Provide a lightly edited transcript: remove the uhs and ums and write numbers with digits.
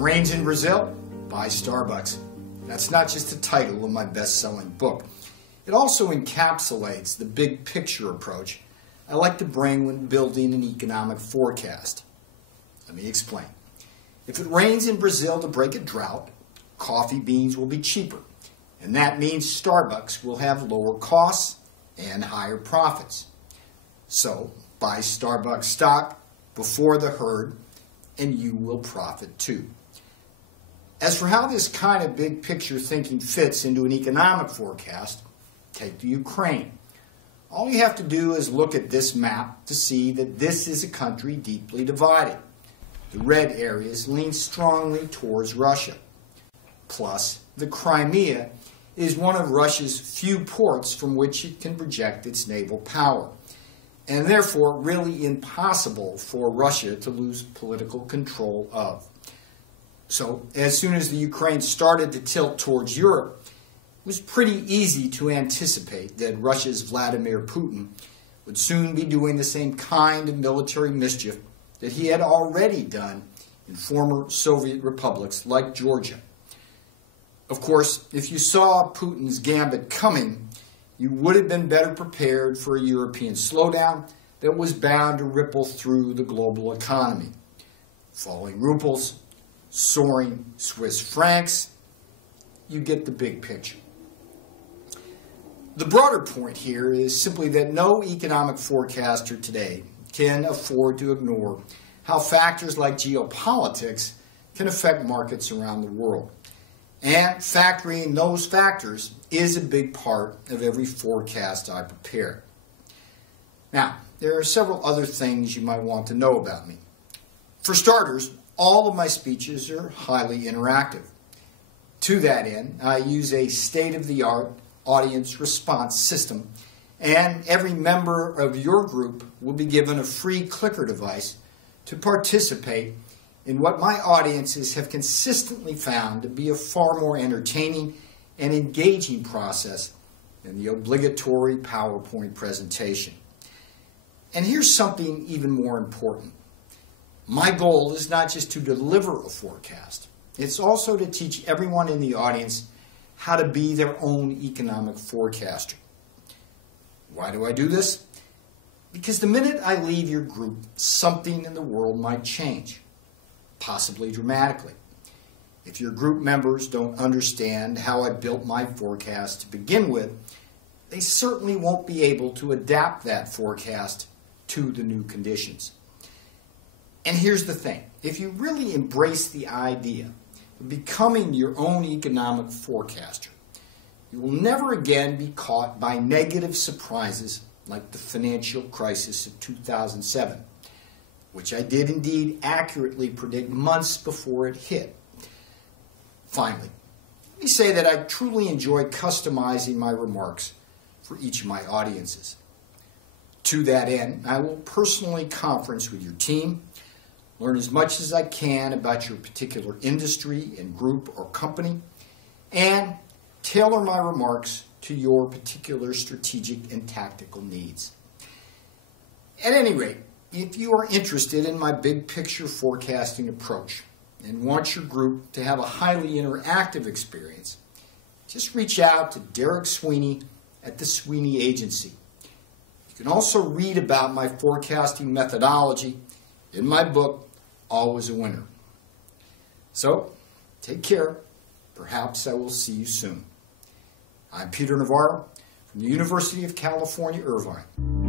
rains in Brazil, buy Starbucks. That's not just the title of my best-selling book. It also encapsulates the big picture approach I like to bring when building an economic forecast. Let me explain. If it rains in Brazil to break a drought, coffee beans will be cheaper, and that means Starbucks will have lower costs and higher profits. So, buy Starbucks stock before the herd, and you will profit too. As for how this kind of big picture thinking fits into an economic forecast, take the Ukraine. All you have to do is look at this map to see that this is a country deeply divided. The red areas lean strongly towards Russia. Plus, the Crimea is one of Russia's few ports from which it can project its naval power, and therefore really impossible for Russia to lose political control of. So, as soon as the Ukraine started to tilt towards Europe, it was pretty easy to anticipate that Russia's Vladimir Putin would soon be doing the same kind of military mischief that he had already done in former Soviet republics like Georgia. Of course, if you saw Putin's gambit coming, you would have been better prepared for a European slowdown that was bound to ripple through the global economy. Falling rubles, soaring Swiss francs, you get the big picture. The broader point here is simply that no economic forecaster today can afford to ignore how factors like geopolitics can affect markets around the world. And factoring those factors is a big part of every forecast I prepare. Now, there are several other things you might want to know about me. For starters, all of my speeches are highly interactive. To that end, I use a state-of-the-art audience response system, and every member of your group will be given a free clicker device to participate in what my audiences have consistently found to be a far more entertaining and engaging process than the obligatory PowerPoint presentation. And here's something even more important. My goal is not just to deliver a forecast, it's also to teach everyone in the audience how to be their own economic forecaster. Why do I do this? Because the minute I leave your group, something in the world might change, possibly dramatically. If your group members don't understand how I built my forecast to begin with, they certainly won't be able to adapt that forecast to the new conditions. And here's the thing. If you really embrace the idea of becoming your own economic forecaster, you will never again be caught by negative surprises like the financial crisis of 2007, which I did indeed accurately predict months before it hit. Finally, let me say that I truly enjoy customizing my remarks for each of my audiences. To that end, I will personally conference with your team, learn as much as I can about your particular industry and group or company, and tailor my remarks to your particular strategic and tactical needs. At any rate, if you are interested in my big picture forecasting approach and want your group to have a highly interactive experience, just reach out to Derek Sweeney at the Sweeney Agency. You can also read about my forecasting methodology in my book, Always a Winner. So, take care. Perhaps I will see you soon. I'm Peter Navarro from the University of California-Irvine.